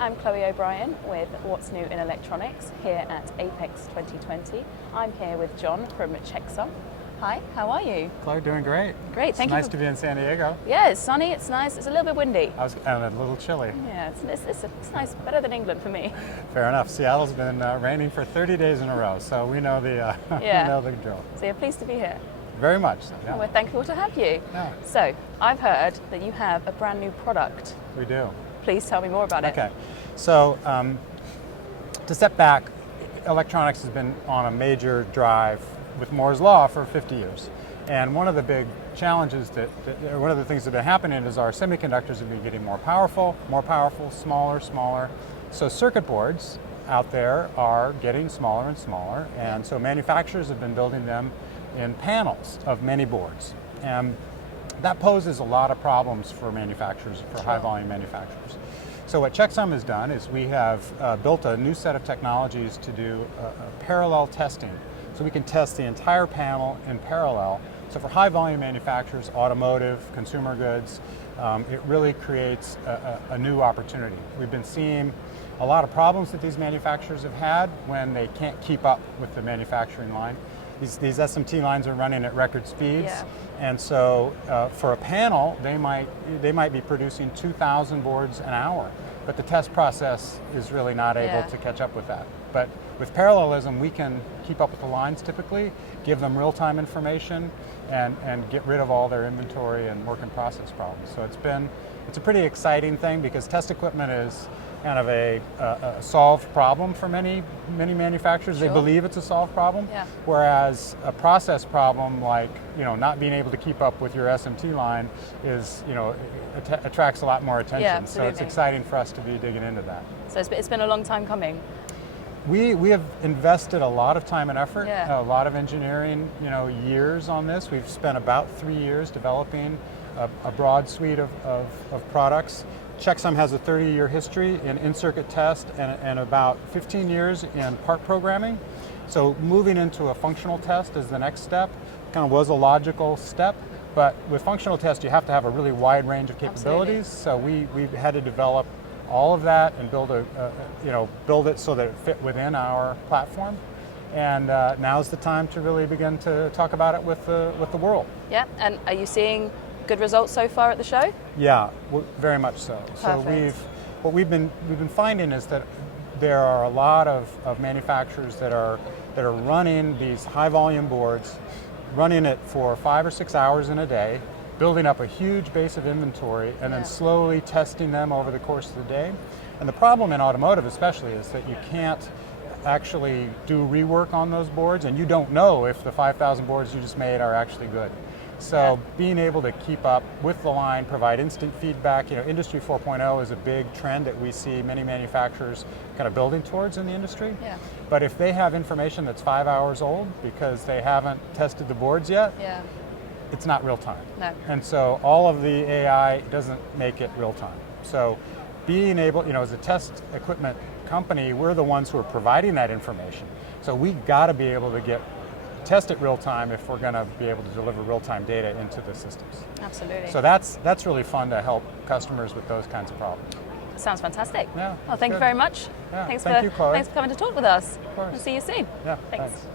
I'm Chloe O'Brien with What's New in Electronics here at APEX 2020. I'm here with John from Checksum. Hi, how are you? Chloe, doing great. Great, thank you. It's nice to be in San Diego. Yeah, it's sunny, it's nice, it's a little bit windy. And a little chilly. Yeah, it's nice, better than England for me. Fair enough. Seattle's been raining for 30 days in a row, so we know the, we know the drill. So you're pleased to be here? Very much so, yeah. Well, we're thankful to have you. Yeah. So, I've heard that you have a brand new product. We do. Please tell me more about it. Okay. So, to step back, electronics has been on a major drive with Moore's Law for 50 years. And one of the big challenges one of the things that have been happening is our semiconductors have been getting more powerful, smaller. So circuit boards out there are getting smaller and smaller, and so manufacturers have been building them in panels of many boards. And that poses a lot of problems for manufacturers, for high volume manufacturers. So what Checksum has done is we have built a new set of technologies to do parallel testing. So we can test the entire panel in parallel. So for high volume manufacturers, automotive, consumer goods, it really creates a new opportunity. We've been seeing a lot of problems that these manufacturers have had when they can't keep up with the manufacturing line. These SMT lines are running at record speeds, and so for a panel, they might be producing 2,000 boards an hour, but the test process is really not able to catch up with that. But with parallelism, we can keep up with the lines typically, give them real-time information, and get rid of all their inventory and work in process problems. So it's a pretty exciting thing because test equipment is kind of a solved problem for many manufacturers. They believe it's a solved problem, whereas a process problem like not being able to keep up with your SMT line is attracts a lot more attention. Yeah, so it's exciting for us to be digging into that. So it's been a long time coming. We have invested a lot of time and effort, a lot of engineering, years on this. We've spent about 3 years developing a broad suite of products. Checksum has a 30-year history in in-circuit test and about 15 years in part programming. So moving into a functional test as the next step kind of was a logical step, but with functional test you have to have a really wide range of capabilities. Absolutely. So we had to develop all of that and build it so that it fit within our platform. And now's the time to really begin to talk about it with the world. Yeah, and are you seeing good results so far at the show? Yeah, very much so. Perfect. So what we've been finding is that there are a lot of manufacturers that are running these high volume boards, running it for 5 or 6 hours in a day, building up a huge base of inventory, and then slowly testing them over the course of the day. And the problem in automotive especially is that you can't actually do rework on those boards, and you don't know if the 5,000 boards you just made are actually good. So being able to keep up with the line, provide instant feedback, Industry 4.0 is a big trend that we see many manufacturers kind of building towards in the industry. Yeah. But if they have information that's 5 hours old because they haven't tested the boards yet, it's not real time. No. And so all of the AI doesn't make it real time. So being able, as a test equipment company, we're the ones who are providing that information. So we got to be able to test it real time if we're going to be able to deliver real time data into the systems. Absolutely. So that's really fun to help customers with those kinds of problems. Sounds fantastic. Yeah. Well, thank you very much. Yeah. Thanks Thank you, Chloe. for coming to talk with us. Of course. We'll see you soon. Yeah. Thanks.